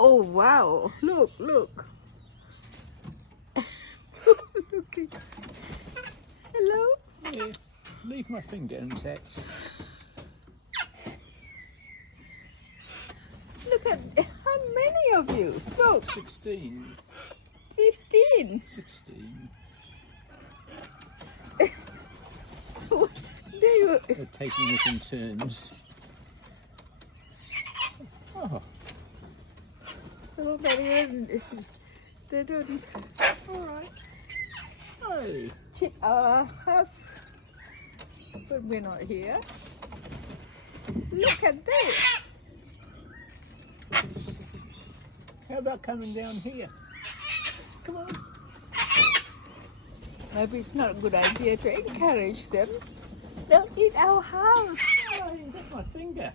Oh wow! Look, look. Look. Hello. Yeah, leave my finger intact. Look at how many of you. Look, 16. 15. 16. They They're taking it in turns. Oh, they don't alright. Oh, chip our house when we're not here. Look at this. how about coming down here? Come on. Maybe it's not a good idea to encourage them. They'll eat our house. Oh, you got my finger.